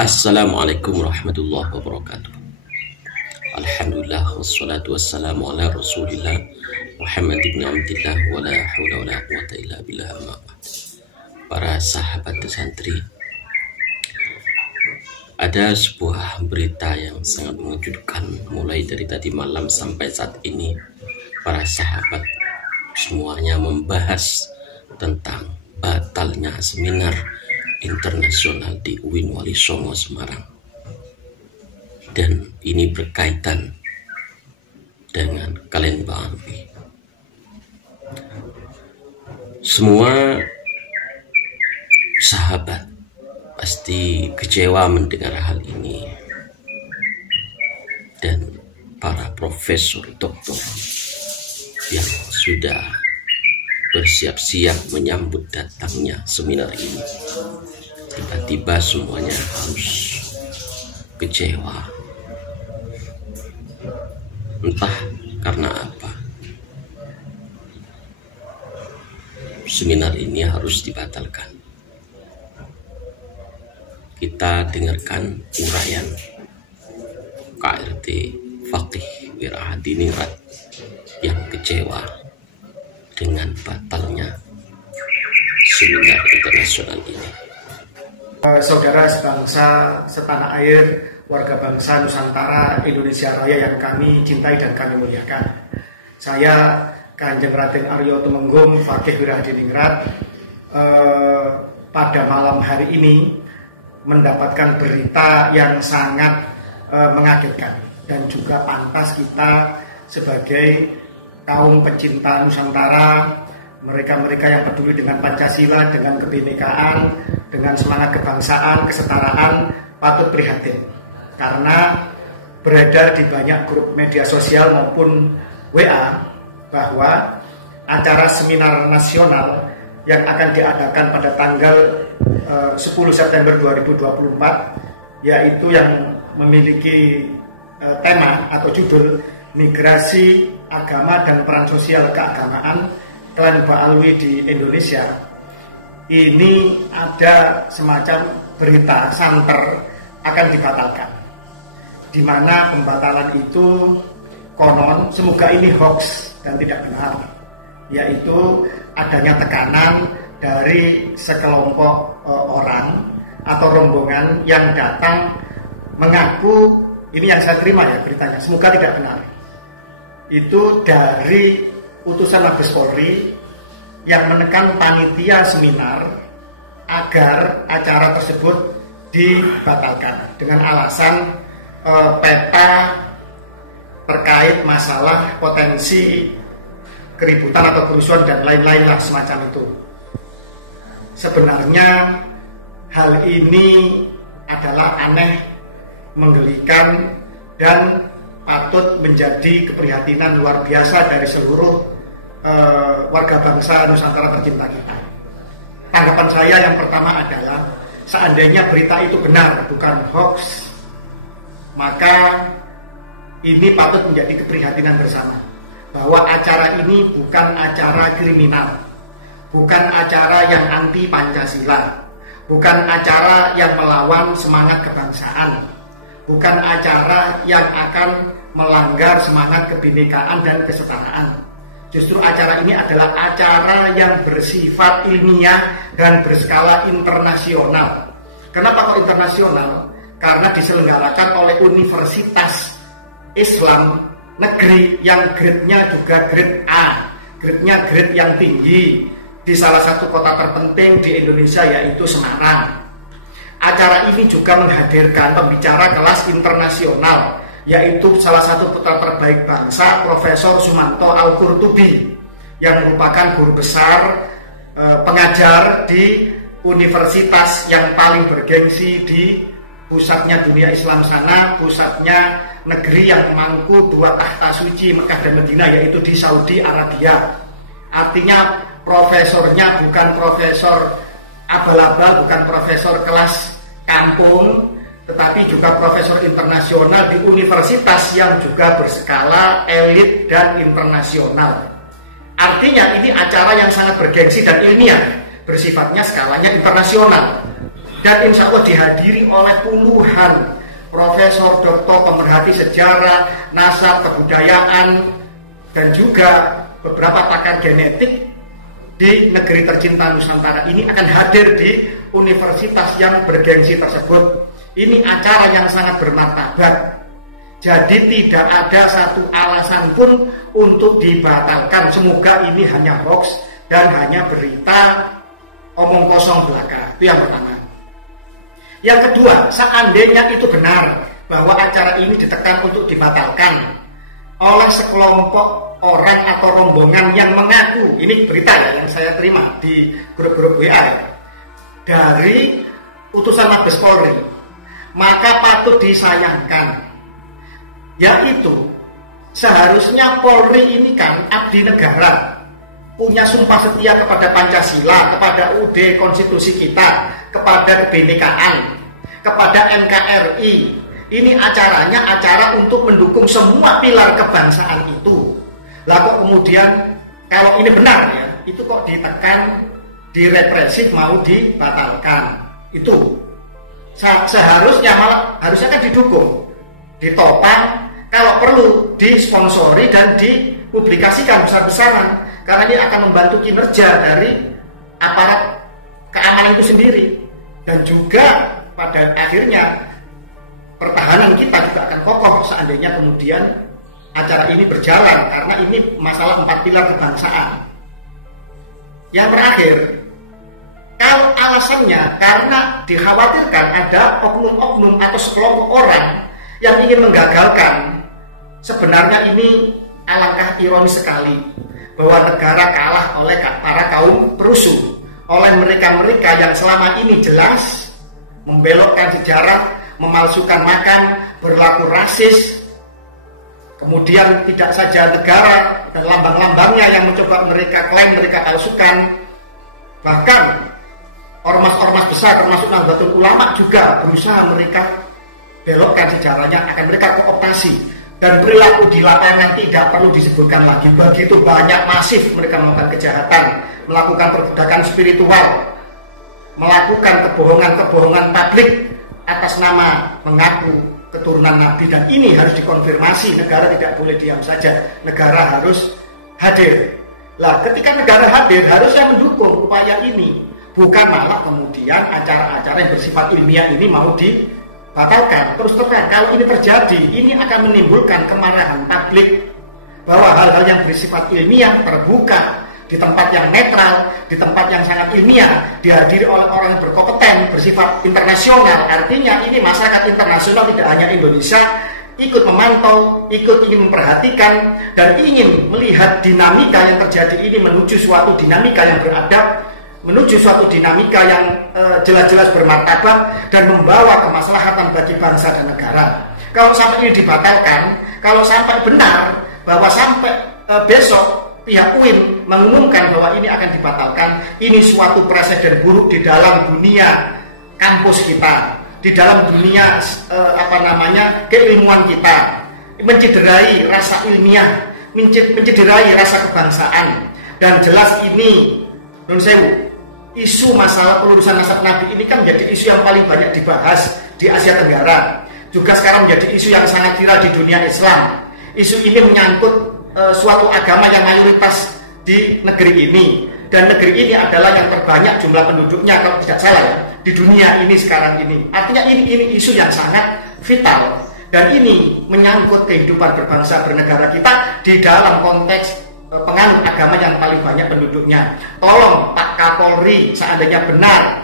Assalamualaikum warahmatullahi wabarakatuh. Alhamdulillah wassalatu wassalamu ala Rasulillah Muhammad ibn Abdillah wa la hawla wa la quwwata illa billah amma ba'd. Para sahabat santri, ada sebuah berita yang sangat mengejutkan mulai dari tadi malam sampai saat ini. Para sahabat semuanya membahas tentang batalnya seminar internasional di UIN Wali Songo Semarang, dan ini berkaitan dengan kalian Bangpi. Semua sahabat pasti kecewa mendengar hal ini, dan para profesor doktor yang sudah bersiap-siap menyambut datangnya seminar ini tiba-tiba semuanya harus kecewa. Entah karena apa seminar ini harus dibatalkan. Kita dengarkan uraian KRT Fakih Wirahadiningrat yang kecewa dengan batalnya seminar internasional ini. Saudara sebangsa, setanah air, warga bangsa Nusantara Indonesia Raya yang kami cintai dan kami muliakan. Saya Kanjeng Raden Aryo Tumenggung Fakih Wirahadiningrat pada malam hari ini mendapatkan berita yang sangat mengagetkan, dan juga pantas kita sebagai kaum pecinta Nusantara, mereka-mereka yang peduli dengan Pancasila, dengan kebinekaan, dengan semangat kebangsaan, kesetaraan, patut prihatin. Karena beredar di banyak grup media sosial maupun WA bahwa acara seminar nasional yang akan diadakan pada tanggal 10 September 2024, yaitu yang memiliki tema atau judul Migrasi Agama dan Peran Sosial Keagamaan Klan Ba'alwi di Indonesia, ini ada semacam berita santer akan dibatalkan, di mana pembatalan itu konon, semoga ini hoax dan tidak benar, yaitu adanya tekanan dari sekelompok orang atau rombongan yang datang mengaku, ini yang saya terima ya beritanya, semoga tidak benar, itu dari utusan Mabes Polri yang menekan panitia seminar agar acara tersebut dibatalkan dengan alasan peta terkait masalah potensi keributan atau kerusuhan dan lain-lain lah semacam itu. Sebenarnya hal ini adalah aneh, menggelikan, dan patut menjadi keprihatinan luar biasa dari seluruh warga bangsa Nusantara tercinta kita. Tanggapan saya yang pertama adalah, seandainya berita itu benar, bukan hoax, maka ini patut menjadi keprihatinan bersama, bahwa acara ini bukan acara kriminal, bukan acara yang anti Pancasila, bukan acara yang melawan semangat kebangsaan, bukan acara yang akan melanggar semangat kebinekaan dan kesetaraan. Justru acara ini adalah acara yang bersifat ilmiah dan berskala internasional. Kenapa kok internasional? Karena diselenggarakan oleh Universitas Islam Negeri yang grade-nya juga grade A, grade-nya grade yang tinggi di salah satu kota terpenting di Indonesia, yaitu Semarang. Acara ini juga menghadirkan pembicara kelas internasional, yaitu salah satu putra terbaik bangsa, Profesor Sumanto Al-Qurtubi, yang merupakan guru besar pengajar di universitas yang paling bergengsi di pusatnya dunia Islam sana, pusatnya negeri yang memangku dua tahta suci Mekah dan Madinah, yaitu di Saudi Arabia. Artinya profesornya bukan profesor abal-abal, bukan profesor kelas kampung, tetapi juga profesor internasional di universitas yang juga berskala elit dan internasional. Artinya ini acara yang sangat bergengsi dan ilmiah, bersifatnya skalanya internasional. dan insya Allah dihadiri oleh puluhan profesor, doktor, pemerhati sejarah, nasab, kebudayaan, dan juga beberapa pakar genetik di negeri tercinta Nusantara ini akan hadir di universitas yang bergengsi tersebut. Ini acara yang sangat bermartabat. Jadi tidak ada satu alasan pun untuk dibatalkan. Semoga ini hanya hoax dan hanya berita omong kosong belaka. Itu yang pertama. Yang kedua, seandainya itu benar bahwa acara ini ditekan untuk dibatalkan oleh sekelompok orang atau rombongan yang mengaku, ini berita ya yang saya terima di grup-grup WA dari utusan Mabes Polri, maka patut disayangkan. Yaitu seharusnya Polri ini kan abdi negara, punya sumpah setia kepada Pancasila, kepada UUD konstitusi kita, kepada kebinekaan, kepada NKRI. Ini acaranya acara untuk mendukung semua pilar kebangsaan itu. Lah kok kemudian kalau ini benar ya, itu kok ditekan, direpresif, mau dibatalkan. Itu seharusnya malah harusnya kan didukung, ditopang, kalau perlu disponsori dan dipublikasikan besar-besaran, karena ini akan membantu kinerja dari aparat keamanan itu sendiri, dan juga pada akhirnya pertahanan kita juga akan kokoh seandainya kemudian acara ini berjalan, karena ini masalah 4 pilar kebangsaan. Yang terakhir, kalau alasannya karena dikhawatirkan ada oknum-oknum atau sekelompok orang yang ingin menggagalkan, sebenarnya ini alangkah ironis sekali bahwa negara kalah oleh para kaum perusuh, oleh mereka-mereka yang selama ini jelas membelokkan sejarah, memalsukan makam, berlaku rasis. Kemudian tidak saja negara dan lambang-lambangnya yang mencoba mereka klaim, mereka palsukan, bahkan ormas-ormas besar termasuk Nahdlatul Ulama juga berusaha mereka belokkan sejarahnya, akan mereka kooptasi, dan perilaku di lapangan tidak perlu disebutkan lagi. Begitu banyak masif mereka melakukan kejahatan, melakukan perbudakan spiritual, melakukan kebohongan-kebohongan publik atas nama mengaku keturunan Nabi, dan ini harus dikonfirmasi. Negara tidak boleh diam saja, negara harus hadir. Lah, ketika negara hadir harusnya mendukung upaya ini, bukan malah kemudian acara-acara yang bersifat ilmiah ini mau dibatalkan. Terus terang, kalau ini terjadi, ini akan menimbulkan kemarahan publik bahwa hal-hal yang bersifat ilmiah terbuka di tempat yang netral, di tempat yang sangat ilmiah, dihadiri oleh orang yang berkompeten, bersifat internasional. Artinya ini masyarakat internasional, tidak hanya Indonesia, ikut memantau, ikut ingin memperhatikan, dan ingin melihat dinamika yang terjadi ini menuju suatu dinamika yang beradab, menuju suatu dinamika yang jelas-jelas bermartabat dan membawa kemaslahatan bagi bangsa dan negara. Kalau sampai ini dibatalkan, kalau sampai benar bahwa sampai besok pihak UIN mengumumkan bahwa ini akan dibatalkan, ini suatu presiden buruk di dalam dunia kampus kita, di dalam dunia keilmuan kita, mencederai rasa ilmiah, mencederai rasa kebangsaan. Dan jelas ini, nun sewu, isu masalah pelurusan nasab Nabi ini kan menjadi isu yang paling banyak dibahas di Asia Tenggara, juga sekarang menjadi isu yang sangat viral di dunia Islam. Isu ini menyangkut suatu agama yang mayoritas di negeri ini, dan negeri ini adalah yang terbanyak jumlah penduduknya kalau tidak salah ya, di dunia ini sekarang ini. Artinya ini isu yang sangat vital, dan ini menyangkut kehidupan berbangsa bernegara kita di dalam konteks penganut agama yang paling banyak penduduknya. Tolong Pak Kapolri, seandainya benar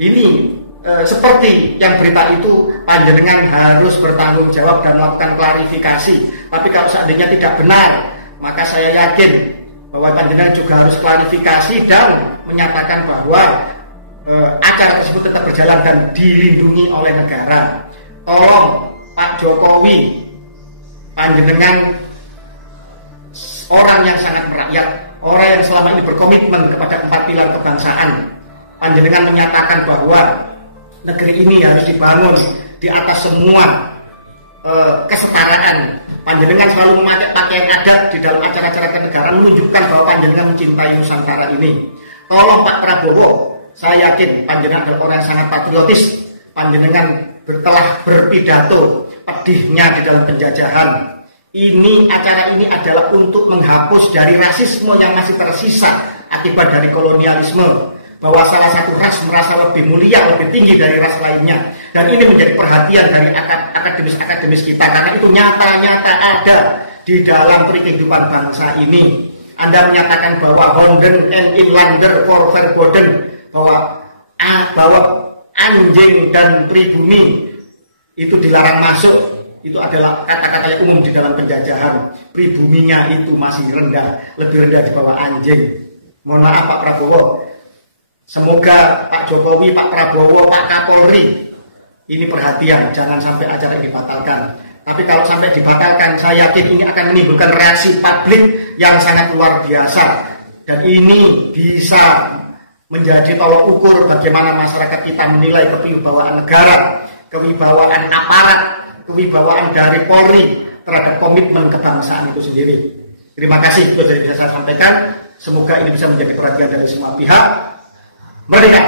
ini seperti yang berita itu, panjenengan harus bertanggung jawab dan melakukan klarifikasi. Tapi kalau seandainya tidak benar, maka saya yakin bahwa panjenengan juga harus klarifikasi dan menyatakan bahwa acara tersebut tetap berjalan dan dilindungi oleh negara. Tolong Pak Jokowi, panjenengan orang yang sangat merakyat, orang yang selama ini berkomitmen kepada 4 pilar kebangsaan. Panjenengan menyatakan bahwa negeri ini harus dibangun di atas semua kesetaraan. Panjenengan selalu memakai pakaian adat di dalam acara-acara kenegaraan, menunjukkan bahwa panjenengan mencintai Nusantara ini. Tolong Pak Prabowo, saya yakin panjenengan adalah orang yang sangat patriotis. Panjenengan telah berpidato pedihnya di dalam penjajahan. Acara ini adalah untuk menghapus dari rasisme yang masih tersisa akibat dari kolonialisme, bahwa salah satu ras merasa lebih mulia, lebih tinggi dari ras lainnya. Dan ini menjadi perhatian dari akademis-akademis kita, karena itu nyata-nyata ada di dalam kehidupan bangsa ini. Anda menyatakan bahwa Honden en Inlander for verboden, bahwa anjing dan pribumi itu dilarang masuk. Itu adalah kata-kata yang umum di dalam penjajahan. Pribuminya itu masih rendah, lebih rendah di bawah anjing. Mohon maaf Pak Prabowo. Semoga Pak Jokowi, Pak Prabowo, Pak Kapolri ini perhatian, jangan sampai acara ini dibatalkan. Tapi kalau sampai dibatalkan, saya yakin ini akan menimbulkan reaksi publik yang sangat luar biasa. Dan ini bisa menjadi tolok ukur bagaimana masyarakat kita menilai kewibawaan negara, kewibawaan aparat, kewibawaan dari Polri terhadap komitmen kebangsaan itu sendiri. Terima kasih, itu yang bisa saya sampaikan. Semoga ini bisa menjadi perhatian dari semua pihak. Merdeka!